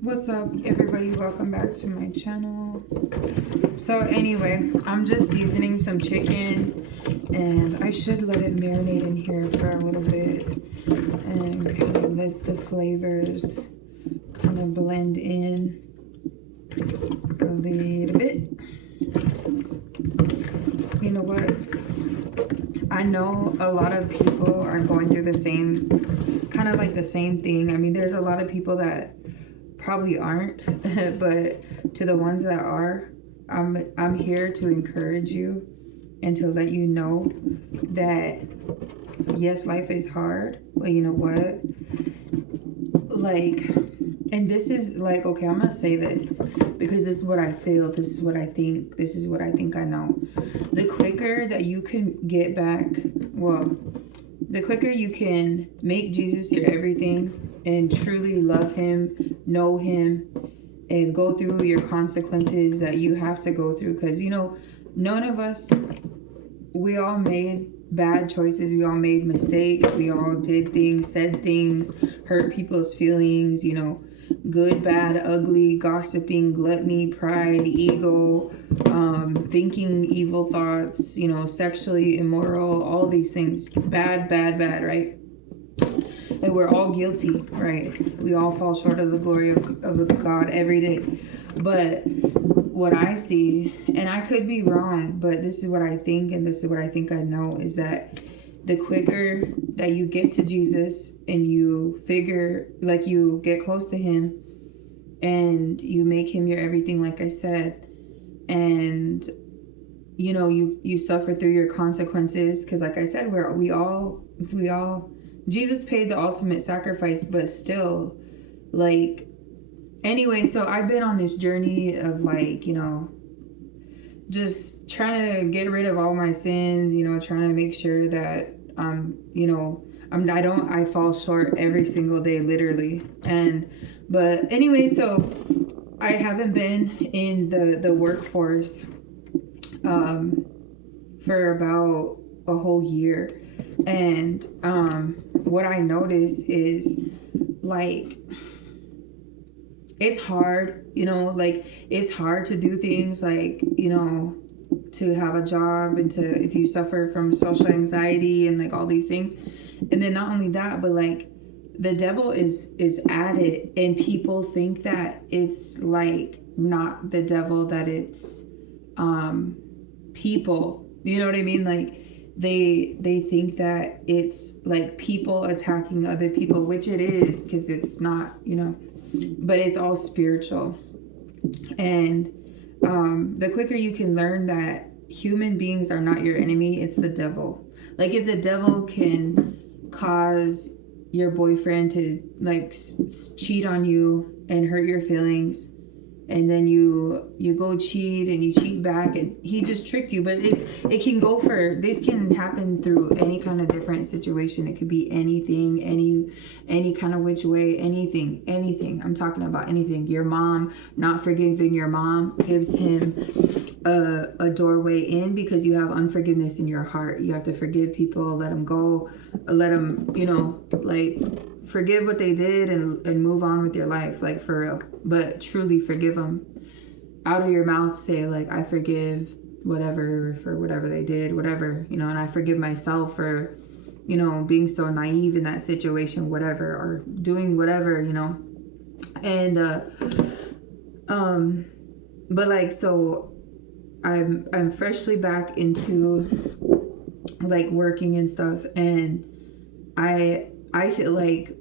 What's up, everybody? Welcome back to my channel. So anyway, I'm just seasoning some chicken, and I should let it marinate in here for a little bit and kind of let the flavors kind of blend in a little bit. You know what? I know a lot of people are going through the same, kind of like the same thing. I mean, there's a lot of people that probably aren't, but to the ones that are, I'm here to encourage you and to let you know that yes, life is hard, but you know what? Like, and this is like, okay, I'm gonna say this because this is what I feel, this is what I think, this is what I think I know. The quicker that you can get back, well, the quicker you can make Jesus your everything and truly love him, know him, and go through your consequences that you have to go through. Because, you know, none of us, we all made bad choices. We all made mistakes. We all did things, said things, hurt people's feelings, you know, good, bad, ugly, gossiping, gluttony, pride, ego, thinking evil thoughts, you know, sexually immoral, all these things. Bad, bad, bad, right? And we're all guilty, right? We all fall short of the glory of God every day. But what I see, and I could be wrong, but this is what I think, and this is what I think I know, is that the quicker that you get to Jesus and you figure, like, you get close to him and you make him your everything, like I said, and you know, you suffer through your consequences, because like I said, we all Jesus paid the ultimate sacrifice, but still, like, anyway, so I've been on this journey of, like, you know, just trying to get rid of all my sins, you know, trying to make sure that you know, I fall short every single day, literally. But anyway, so I haven't been in the workforce for about a whole year. And what I notice is, like, it's hard, you know, like, it's hard to do things, like, you know, to have a job, and to, if you suffer from social anxiety and like all these things. And then not only that, but like, the devil is at it, and people think that it's like not the devil, that it's people, you know what I mean? Like, they think that it's like people attacking other people, which it is, because it's not, you know, but it's all spiritual. And the quicker you can learn that human beings are not your enemy, it's the devil. Like, if the devil can cause your boyfriend to, like, cheat on you and hurt your feelings, and then you go cheat and you cheat back, and he just tricked you. But it can go for, this can happen through any kind of different situation. It could be anything, any kind of which way, anything. I'm talking about anything. Your mom, not forgiving your mom gives him a doorway in, because you have unforgiveness in your heart. You have to forgive people, let them go, let them, you know, like, forgive what they did and move on with your life, like, for real. But truly forgive them. Out of your mouth, say, like, I forgive whatever, for whatever they did, whatever, you know, and I forgive myself for, you know, being so naive in that situation, whatever, or doing whatever, you know. And but like, so I'm freshly back into, like, working and stuff, and I feel like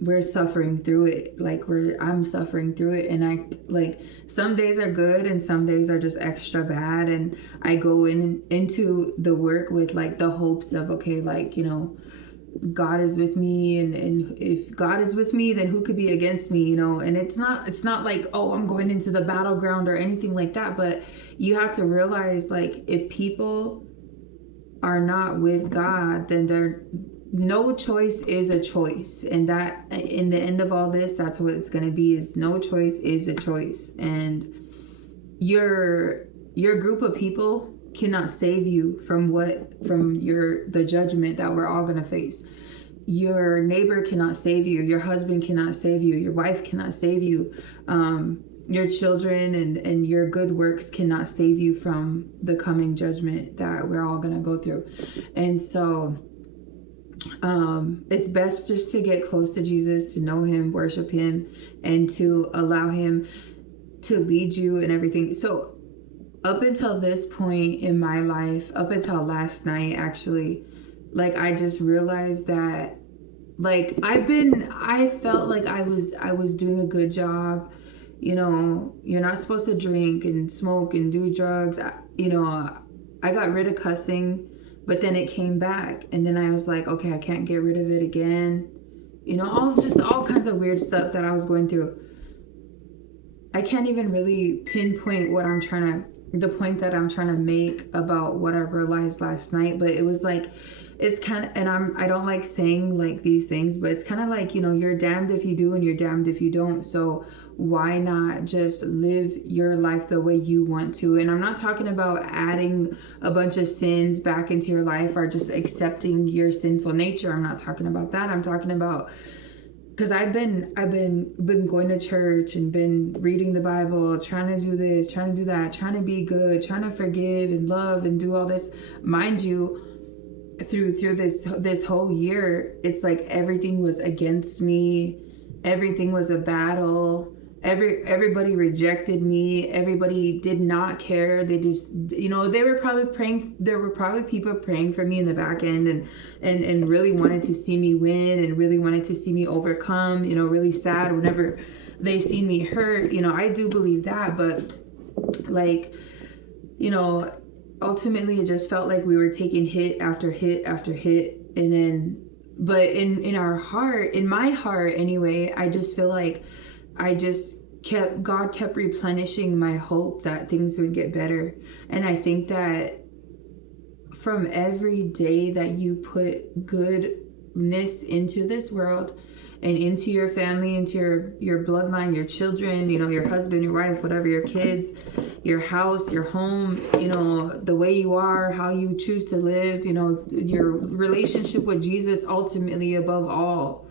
we're suffering through it. Like, I'm suffering through it, and I, like, some days are good and some days are just extra bad, and I go into the work with, like, the hopes of, okay, like, you know, God is with me, and if God is with me, then who could be against me, you know? And it's not like, oh, I'm going into the battleground or anything like that, but you have to realize, like, if people are not with God, then they're, no choice is a choice. And that, in the end of all this, that's what it's going to be, is no choice is a choice. And your group of people cannot save you from the judgment that we're all going to face. your neighbor cannot save you, your husband cannot save you, your wife cannot save you, your children and your good works cannot save you from the coming judgment that we're all going to go through. And so it's best just to get close to Jesus, to know him, worship him, and to allow him to lead you and everything. So up until this point in my life, up until last night, actually, like, I just realized that, like, I felt like I was doing a good job. You know, you're not supposed to drink and smoke and do drugs. I got rid of cussing, but then it came back. And then I was like, okay, I can't get rid of it again. You know, all kinds of weird stuff that I was going through. I can't even really pinpoint the point that I'm trying to make about what I realized last night. But it was like, it's kind of, and I don't like saying like these things, but it's kind of like, you know, you're damned if you do and you're damned if you don't. So why not just live your life the way you want to? And I'm not talking about adding a bunch of sins back into your life or just accepting your sinful nature. I'm not talking about that. I'm talking about, because I've been going to church and been reading the Bible, trying to do this, trying to do that, trying to be good, trying to forgive and love and do all this. Mind you, through this whole year, it's like everything was against me. Everything was a battle. Everybody rejected me. Everybody did not care. They just, you know, they were probably praying. There were probably people praying for me in the back end and really wanted to see me win and really wanted to see me overcome, you know, really sad whenever they seen me hurt. You know, I do believe that, but like, you know, ultimately it just felt like we were taking hit after hit after hit. And then, but in my heart anyway, I just feel like God kept replenishing my hope that things would get better. And I think that from every day that you put goodness into this world and into your family, into your bloodline, your children, you know, your husband, your wife, whatever, your kids, your house, your home, you know, the way you are, how you choose to live, you know, your relationship with Jesus, ultimately above all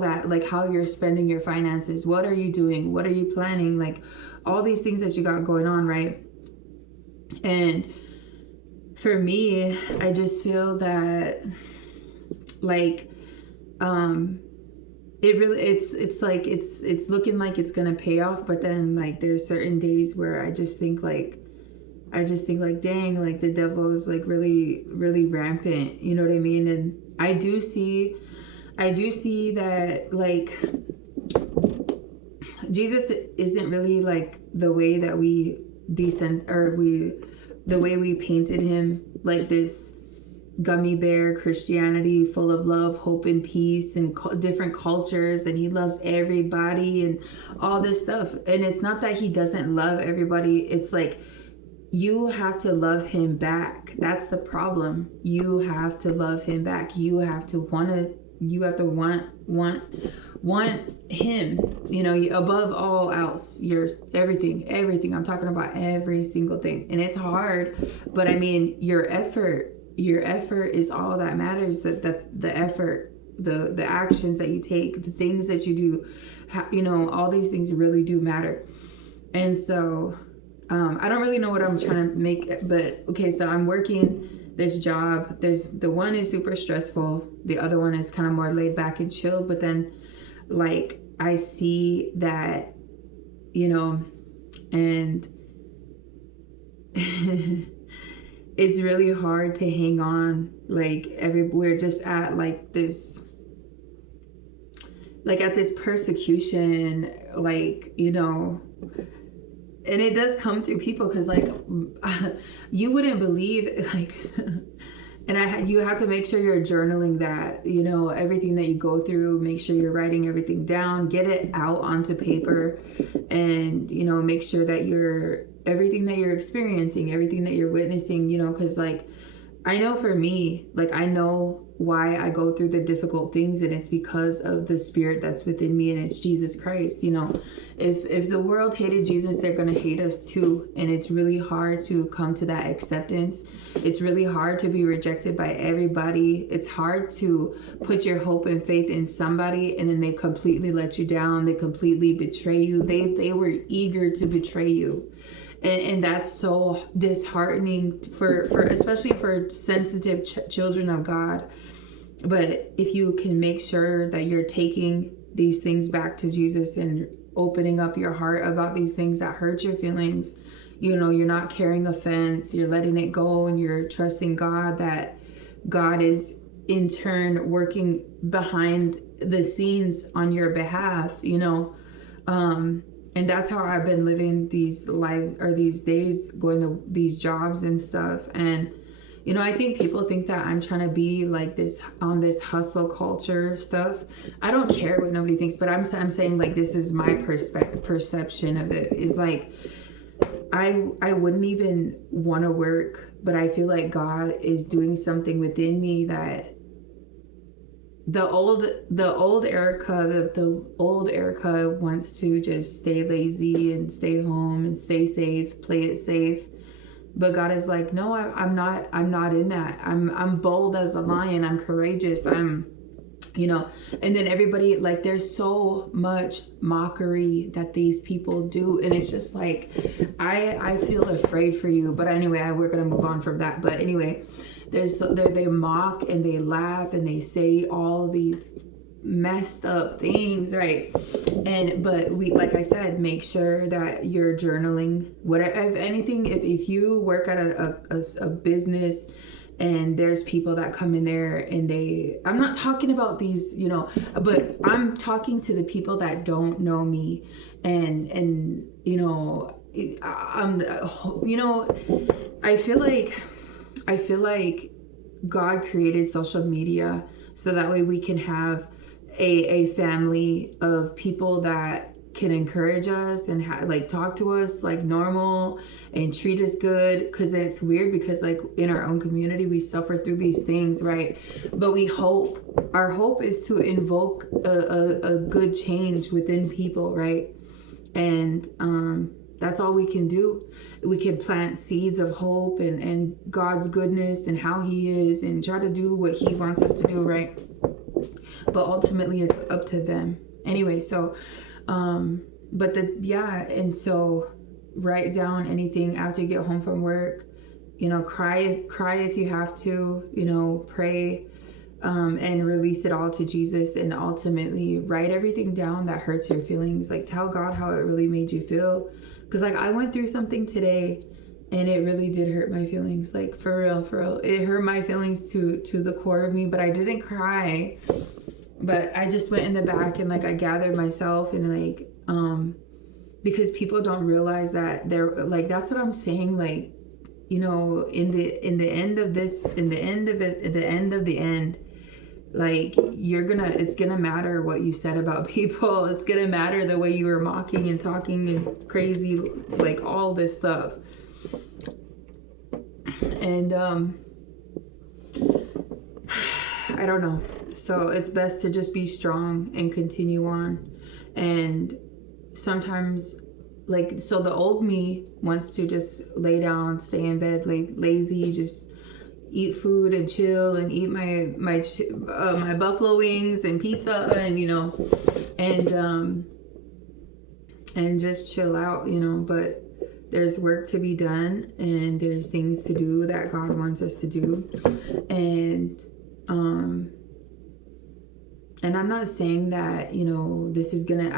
that, like how you're spending your finances, what are you doing, what are you planning, like all these things that you got going on, right? And for me, I just feel that like it's looking like it's gonna pay off, but then like there's certain days where I just think like dang, like the devil is like really, really rampant, you know what I mean? And I do see that like Jesus isn't really like the way that we the way we painted him, like this gummy bear Christianity full of love, hope, and peace, and different cultures, and he loves everybody and all this stuff. And it's not that he doesn't love everybody, it's like you have to love him back. That's the problem. You have to love him back. You have to want him, you know, above all else. You're everything. I'm talking about every single thing. And it's hard, but I mean, your effort is all that matters. That the effort, the actions that you take, the things that you do, you know, all these things really do matter. And so I don't really know what I'm trying to make, but okay, so I'm working this job. The one is super stressful, the other one is kind of more laid back and chill, but then like I see that, you know, and it's really hard to hang on. Like we're just at like this, like at this persecution, like, you know, and it does come through people, because like you wouldn't believe, like, and you have to make sure you're journaling that, you know, everything that you go through. Make sure you're writing everything down, get it out onto paper, and, you know, make sure that everything that you're experiencing, everything that you're witnessing, you know, because like I know for me, like I know why I go through the difficult things, and it's because of the spirit that's within me, and it's Jesus Christ. You know, if the world hated Jesus, they're gonna hate us too, and it's really hard to come to that acceptance. It's really hard to be rejected by everybody. It's hard to put your hope and faith in somebody, and then they completely let you down. They completely betray you. They were eager to betray you. And that's so disheartening for especially for sensitive children of God. But if you can make sure that you're taking these things back to Jesus and opening up your heart about these things that hurt your feelings, you know, you're not carrying offense, you're letting it go, and you're trusting God that God is in turn working behind the scenes on your behalf, you know. And that's how I've been living these days, going to these jobs and stuff. And, you know, I think people think that I'm trying to be like this on this hustle culture stuff. I don't care what nobody thinks, but I'm saying like, this is my perception of it is like, I wouldn't even want to work, but I feel like God is doing something within me that the old Erica, the old Erica wants to just stay lazy and stay home and stay safe, play it safe. But God is like, no, I'm not in that. I'm bold as a lion. I'm courageous. You know, and then everybody, like, there's so much mockery that these people do, and it's just like, I feel afraid for you. But anyway, we're gonna move on from that. But anyway, they mock and they laugh and they say all these messed up things, right? But we, like I said, make sure that you're journaling. Whatever, if anything, if you work at a business and there's people that come in there and I'm not talking about these, you know, but I'm talking to the people that don't know me, and you know, you know, I feel like God created social media so that way we can have a family of people that can encourage us and like talk to us like normal and treat us good. Because it's weird, because like in our own community we suffer through these things, right? But our hope is to invoke a good change within people, right? And that's all we can do. We can plant seeds of hope and God's goodness and how he is, and try to do what he wants us to do, right? But ultimately it's up to them. Anyway, so and so write down anything after you get home from work, you know, cry if you have to, you know, pray, and release it all to Jesus, and ultimately write everything down that hurts your feelings. Like, tell God how it really made you feel. Because like I went through something today and it really did hurt my feelings. Like for real, it hurt my feelings to the core of me, but I didn't cry. But I just went in the back and like I gathered myself, and like because people don't realize that they're like, that's what I'm saying, like, you know, in the end of the end, like it's gonna matter what you said about people. It's gonna matter the way you were mocking and talking and crazy, like all this stuff. And I don't know. So it's best to just be strong and continue on. And sometimes, like, so the old me wants to just lay down, stay in bed, lazy, just eat food and chill and eat my buffalo wings and pizza, and you know, and just chill out, you know. But there's work to be done, and there's things to do that God wants us to do. And I'm not saying that, you know, this is gonna,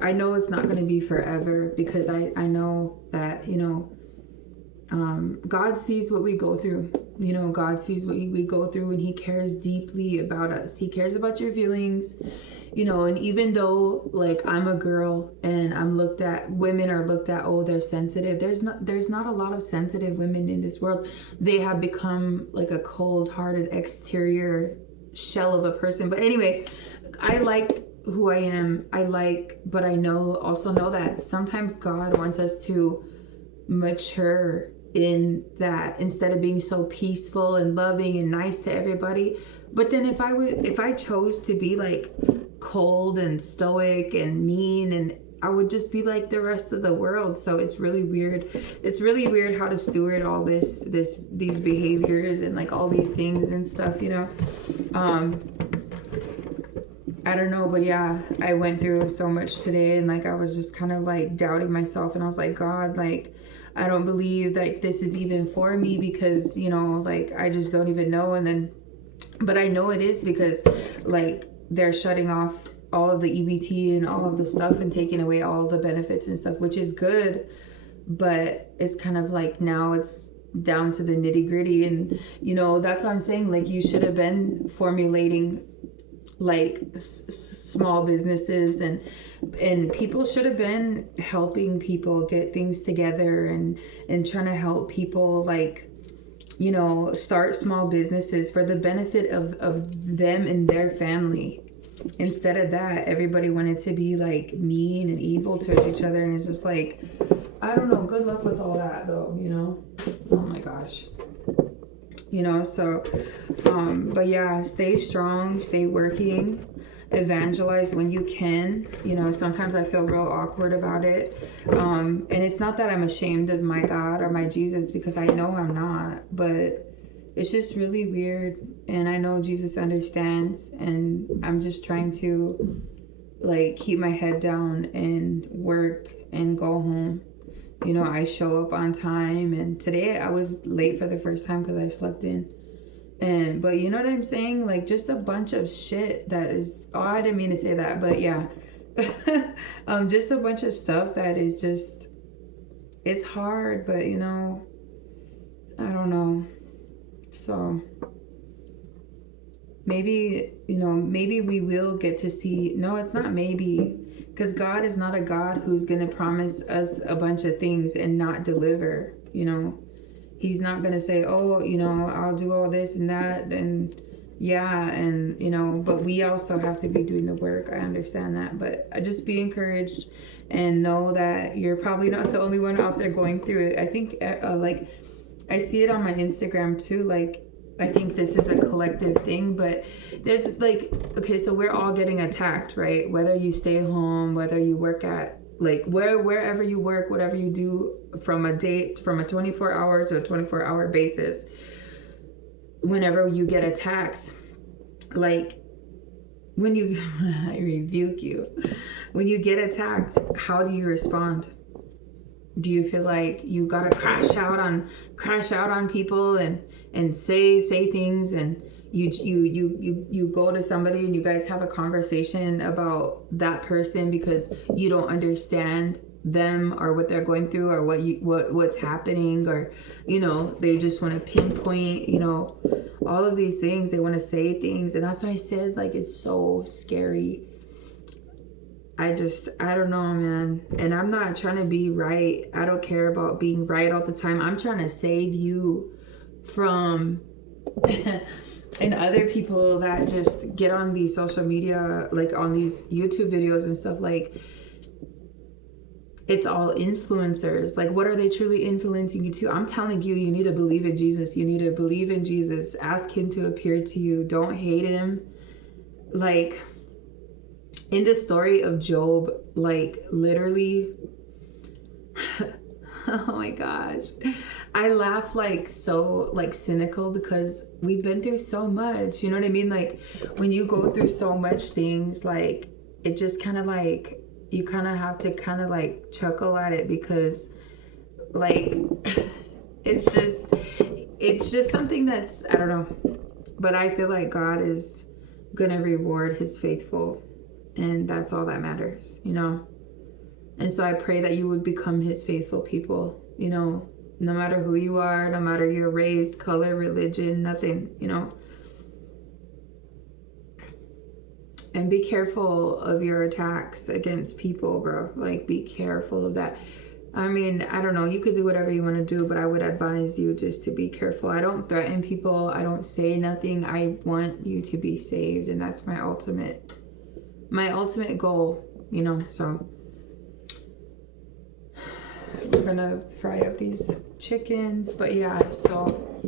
I know it's not gonna be forever, because I know that, you know, God sees what we go through. You know, God sees what we go through, and he cares deeply about us. He cares about your feelings, you know. And even though, like, I'm a girl and women are looked at, oh, they're sensitive. There's not a lot of sensitive women in this world. They have become like a cold-hearted exterior shell of a person. But anyway, I like who I am. But I also know that sometimes God wants us to mature in that. Instead of being so peaceful and loving and nice to everybody, But then if I chose to be like cold and stoic and mean, and I would just be like the rest of the world. So it's really weird. It's really weird how to steward all these behaviors and like all these things and stuff, you know. I don't know, but yeah, I went through so much today, and like I was just kind of like doubting myself, and I was like, God, like I don't believe that this is even for me, because, you know, like I just don't even know. And then, but I know it is, because like they're shutting off all of the EBT and all of the stuff and taking away all the benefits and stuff, which is good, but it's kind of like now it's down to the nitty-gritty. And, you know, that's what I'm saying, like you should have been formulating like small businesses, and people should have been helping people get things together, and trying to help people, like, you know, start small businesses for the benefit of them and their family. Instead of that, everybody wanted to be like mean and evil towards each other, and it's just like, I don't know, good luck with all that though, you know. Oh my gosh. You know, so but yeah, stay strong, stay working, evangelize when you can. You know, sometimes I feel real awkward about it, and it's not that I'm ashamed of my God or my Jesus, because I know I'm not, but it's just really weird, and I know Jesus understands, and I'm just trying to like keep my head down and work and go home. You know, I show up on time, and today I was late for the first time because I slept in. But you know what I'm saying? Like just a bunch of shit that is, oh, I didn't mean to say that, but yeah. Just a bunch of stuff that is just, it's hard, but you know, I don't know. So maybe, you know, maybe we will get to see, no, it's not maybe, because God is not a God who's going to promise us a bunch of things and not deliver, you know. He's not going to say, oh, you know, I'll do all this and that, and yeah, and, you know, but we also have to be doing the work. I understand that, but just be encouraged and know that you're probably not the only one out there going through it. I think, like, I see it on my Instagram too, like, I think this is a collective thing, but there's like, okay, so we're all getting attacked, right? Whether you stay home, whether you work at, like, wherever you work, whatever you do, from a 24-hour to a 24-hour basis, whenever you get attacked, like, when you, I rebuke you, when you get attacked, how do you respond? Do you feel like you gotta crash out on people and say things, and you go to somebody and you guys have a conversation about that person because you don't understand them or what they're going through or what's happening, or, you know, they just want to pinpoint, you know, all of these things. They want to say things, and that's why I said, like, it's so scary. I don't know, man. And I'm not trying to be right. I don't care about being right all the time. I'm trying to save you from and other people that just get on these social media, like on these YouTube videos and stuff, like, it's all influencers. Like, what are they truly influencing you to? I'm telling you, you need to believe in Jesus. You need to believe in Jesus. Ask him to appear to you. Don't hate him. Like, in the story of Job, like, literally, oh my gosh, I laugh like so, like, cynical, because we've been through so much, you know what I mean? Like, when you go through so much things, like, it just kind of like, you kind of have to kind of like chuckle at it, because like it's just something that's, I don't know, but I feel like God is gonna reward his faithful, and that's all that matters, you know. And so I pray that you would become his faithful people, you know, no matter who you are, no matter your race, color, religion, nothing, you know. And be careful of your attacks against people, bro. Like, be careful of that. I mean, I don't know. You could do whatever you want to do, but I would advise you just to be careful. I don't threaten people. I don't say nothing. I want you to be saved, and that's my ultimate goal, you know. So we're gonna fry up these chickens, but yeah, so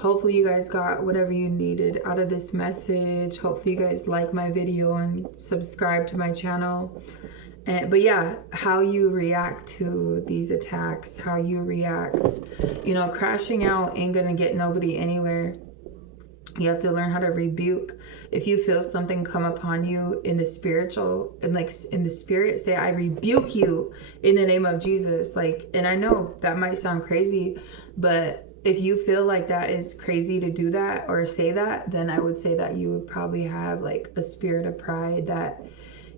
hopefully you guys got whatever you needed out of this message. Hopefully you guys like my video and subscribe to my channel. But yeah, how you react to these attacks, how you react, you know, crashing out ain't gonna get nobody anywhere. You have to learn how to rebuke. If you feel something come upon you in the spiritual, and like in the spirit, say, I rebuke you in the name of Jesus. Like, and I know that might sound crazy, but if you feel like that is crazy to do that or say that, then I would say that you would probably have like a spirit of pride that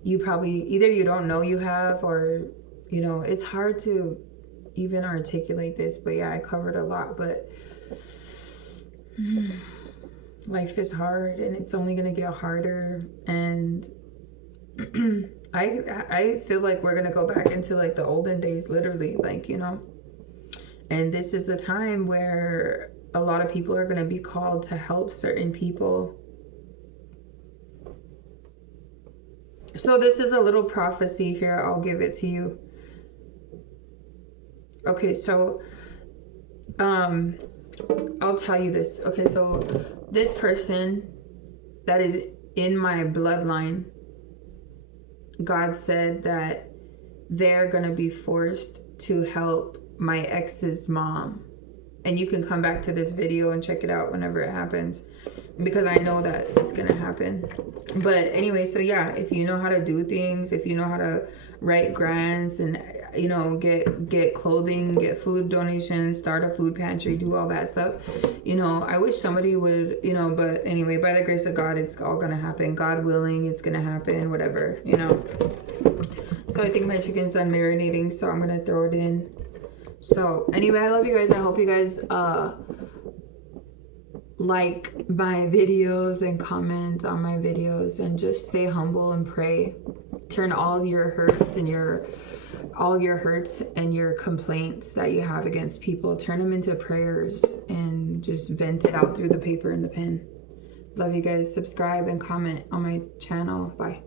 you probably either you don't know you have, or, you know, it's hard to even articulate this, but yeah, I covered a lot, but life is hard and it's only gonna get harder. And I feel like we're gonna go back into like the olden days, literally, like, you know, and this is the time where a lot of people are gonna be called to help certain people. So this is a little prophecy here, I'll give it to you. Okay, so I'll tell you this. Okay, so this person that is in my bloodline, God said that they're gonna be forced to help my ex's mom. And you can come back to this video and check it out whenever it happens, because I know that it's gonna happen. But anyway, so yeah, if you know how to do things, if you know how to write grants and, you know, get clothing, get food donations, start a food pantry, do all that stuff, you know, I wish somebody would, you know, but anyway, by the grace of God, it's all gonna happen. God willing, it's gonna happen, whatever, you know. So I think my chicken's done marinating, so I'm gonna throw it in. So anyway, I love you guys. I hope you guys like my videos and comment on my videos, and just stay humble and pray. Turn all your hurts and your complaints that you have against people, turn them into prayers and just vent it out through the paper and the pen. Love you guys. Subscribe and comment on my channel. Bye.